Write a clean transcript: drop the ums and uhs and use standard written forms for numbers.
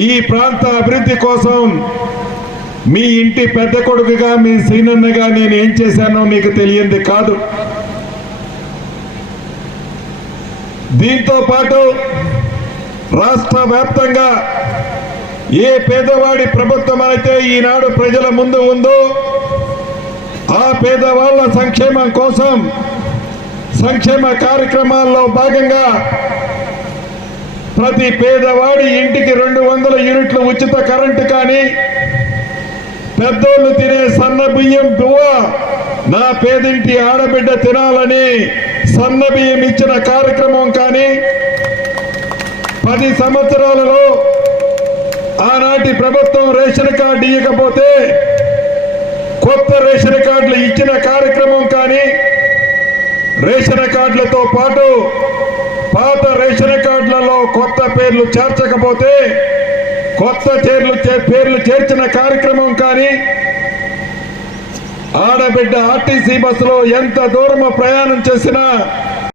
ఈ ప్రాంత అభివృద్ధి కోసం మీ ఇంటి పెద్ద కొడుకుగా మీ సీనన్నగా నేను ఏం చేశానో మీకు తెలియంది కాదు. దీంతో పాటు రాష్ట్ర వ్యాప్తంగా ఏ పేదవాడి ప్రభుత్వం అయితే ఈనాడు ప్రజల ముందు ఉందో ఆ పేదవాళ్ల సంక్షేమం కోసం సంక్షేమ కార్యక్రమాల్లో భాగంగా ప్రతి పేదవాడి ఇంటికి 200 యూనిట్ల ఉచిత కరెంటు కానీ, పెద్దోళ్ళు తినే సన్న బియ్యం బువ్వ నా పేదింటి ఆడబిడ్డ తినాలని సన్న బియ్యం ఇచ్చిన కార్యక్రమం కానీ, 10 సంవత్సరాలలో ఆనాటి ప్రభుత్వం రేషన్ కార్డు ఇవ్వకపోతే కొత్త రేషన్ కార్డులు ఇచ్చిన కార్యక్రమం కానీ, రేషన్ కార్డులతో పాటు పాత రేషన్ కార్డులలో కొత్త పేర్లు చేర్చకపోతే కొత్త పేర్లు చేర్చిన కార్యక్రమం కానీ, ఆడబిడ్డ ఆర్టీసీ బస్సులో ఎంత దూరం ప్రయాణం చేసినా